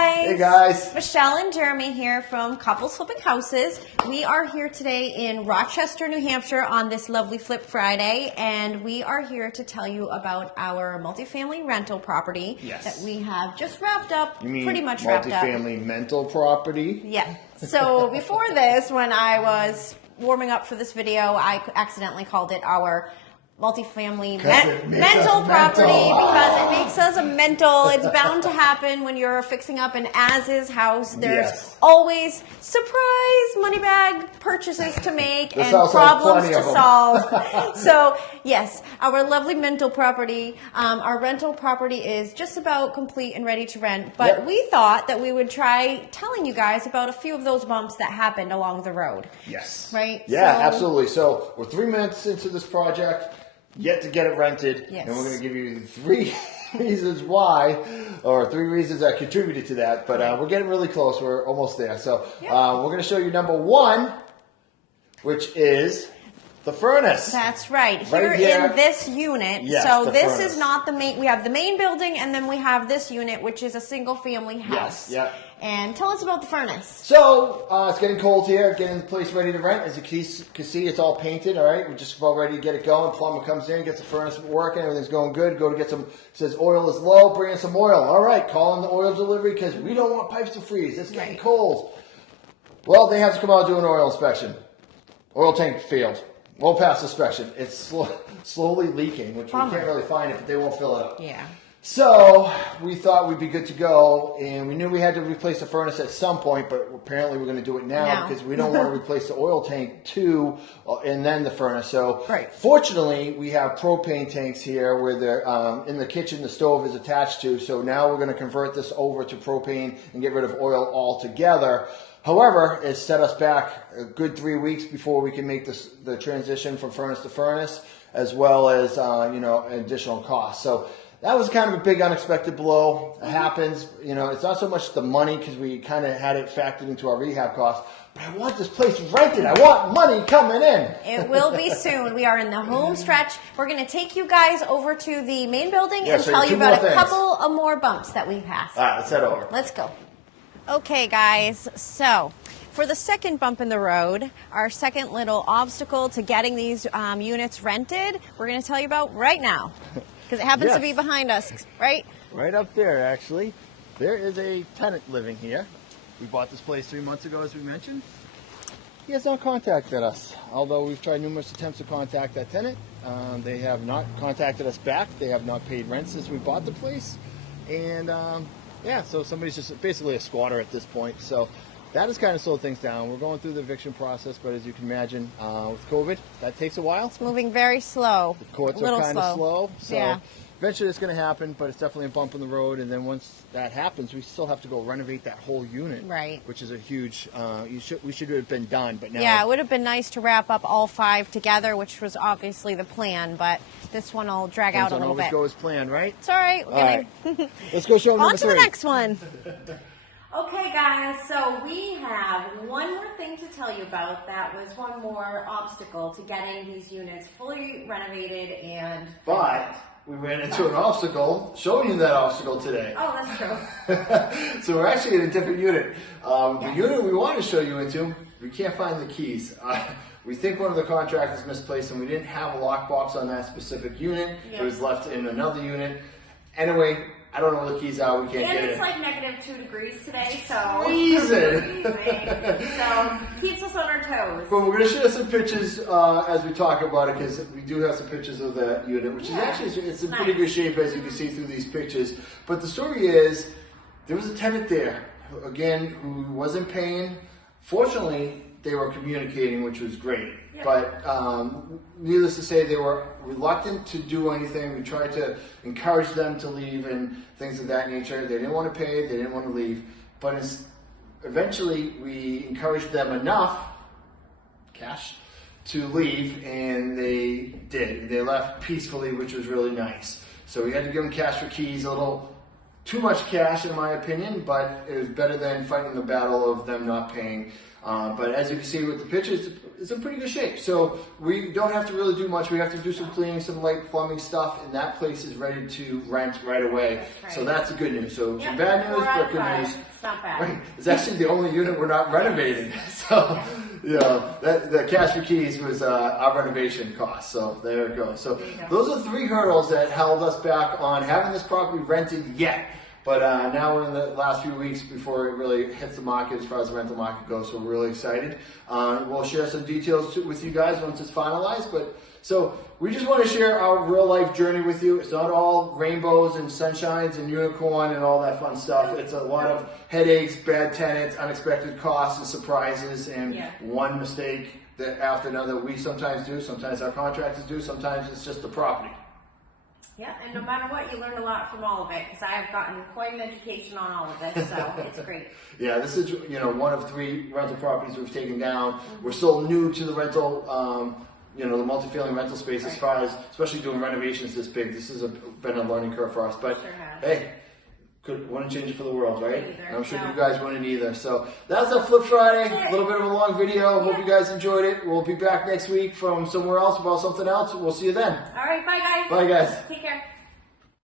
guys. Hey guys. Michelle and Jeremy here from Couples Flipping Houses. We are here today in Rochester, New Hampshire on this lovely Flip Friday, and we are here to tell you about our multifamily rental property that we have just wrapped up. You mean pretty much wrapped up. Multifamily mental property? Yeah. So before this, when I was warming up for this video, I accidentally called it our multifamily mental property because it makes us a mental. It's bound to happen when you're fixing up an as-is house. There's always surprise money bag purchases to make and problems to solve. So yes, our lovely mental property, our rental property is just about complete and ready to rent. But we thought that we would try telling you guys about a few of those bumps that happened along the road. Yes. Right? Yeah, absolutely. So we're 3 months into this project. Yet to get it rented, and we're going to give you 3 reasons why, or 3 reasons that contributed to that, but we're getting really close. We're almost there. So we're going to show you number 1, which is the furnace. That's right. Here in this unit. Yes, so this is not the main, we have the main building, and then we have this unit, which is a single family house. Yes, yeah. And tell us about the furnace. So, it's getting cold here, getting the place ready to rent. As you can see, it's all painted, all right? We're just about ready to get it going. Plumber comes in, gets the furnace working, everything's going good. Go to get some, says oil is low, bring in some oil. All right, call in the oil delivery because we don't want pipes to freeze. It's getting cold. Well, they have to come out and do an oil inspection. Oil tank failed. Won't pass inspection. It's slowly leaking, which we can't really find it, but they won't fill it up. Yeah. So we thought we'd be good to go, and we knew we had to replace the furnace at some point, but apparently we're going to do it now because we don't want to replace the oil tank too, and then the furnace. So fortunately, we have propane tanks here where they're in the kitchen. The stove is attached to. So now we're going to convert this over to propane and get rid of oil altogether. However, it set us back a good 3 weeks before we can make the transition from furnace to furnace, as well as additional costs. So that was kind of a big unexpected blow. It happens. It's not so much the money because we kind of had it factored into our rehab costs, but I want this place rented. I want money coming in. It will be soon. We are in the home stretch. We're going to take you guys over to the main building and tell you about a couple of more bumps that we passed. All right, let's head over. Let's go. Okay, guys, so for the second bump in the road, our second little obstacle to getting these units rented, we're going to tell you about right now. Because it happens to be behind us, right? Right up there, actually. There is a tenant living here. We bought this place 3 months ago, as we mentioned. He has not contacted us, although we've tried numerous attempts to contact that tenant. They have not contacted us back. They have not paid rent since we bought the place. And, so somebody's just basically a squatter at this point. So that has kind of slowed things down. We're going through the eviction process, but as you can imagine, with COVID, that takes a while. It's moving very slow. The courts are kind of slow. So eventually it's going to happen, but it's definitely a bump in the road. And then once that happens, we still have to go renovate that whole unit. Right. Which is a huge, we should have been done, but now. Yeah, it would have been nice to wrap up all 5 together, which was obviously the plan, but this one will drag out a little bit. Always go as planned, right? It's all right. Let's go show them on to the next one. Okay, guys, so we have one more thing to tell you about. That was one more obstacle to getting these units fully renovated and... But we ran into an obstacle, showing you that obstacle today. Oh, that's true. So we're actually in a different unit. The unit we want to show you into, we can't find the keys. We think one of the contractors misplaced and we didn't have a lockbox on that specific unit. It was left in another unit. Anyway, I don't know where the keys are. We can't get it. And it's like -2 degrees today, so... Freezing! So, keeps us on our toes. But we're going to share some pictures as we talk about it, because we do have some pictures of the unit, which is actually, it's in pretty good shape, as you can see through these pictures. But the story is, there was a tenant there, again, who wasn't paying. Fortunately, they were communicating, which was great. But needless to say, they were reluctant to do anything. We tried to encourage them to leave and things of that nature. They didn't want to pay. They didn't want to leave. But eventually, we encouraged them enough, cash, to leave, and they did. They left peacefully, which was really nice. So we had to give them cash for keys, a little too much cash in my opinion, but it was better than fighting the battle of them not paying. But as you can see with the pictures, it's in pretty good shape. So we don't have to really do much. We have to do some cleaning, some light plumbing stuff, and that place is ready to rent right away. That's right. So that's the good news. So some bad news, but good news. It's not bad. Right. It's actually the only unit we're not renovating. So, the cash for keys was our renovation cost. So there it goes. So those are 3 hurdles that held us back on having this property rented yet. But now we're in the last few weeks before it really hits the market as far as the rental market goes, so we're really excited. We'll share some details with you guys once it's finalized. But so we just want to share our real life journey with you. It's not all rainbows and sunshines and unicorn and all that fun stuff. It's a lot of headaches, bad tenants, unexpected costs and surprises, and one mistake that after another we sometimes do, sometimes our contractors do, sometimes it's just the property. Yeah, and no matter what, you learn a lot from all of it, because I have gotten quite an education on all of this, so it's great. Yeah, this is one of 3 rental properties we've taken down. We're still new to the rental, the multifamily rental space as far as, especially doing renovations this big. This has been a learning curve for us, but sure has. Hey, wouldn't change it for the world, right? I'm sure you guys wouldn't either. So that's our Flip Friday. A little bit of a long video. Hope you guys enjoyed it. We'll be back next week from somewhere else about something else. We'll see you then. All right, bye guys. Bye guys. Take care.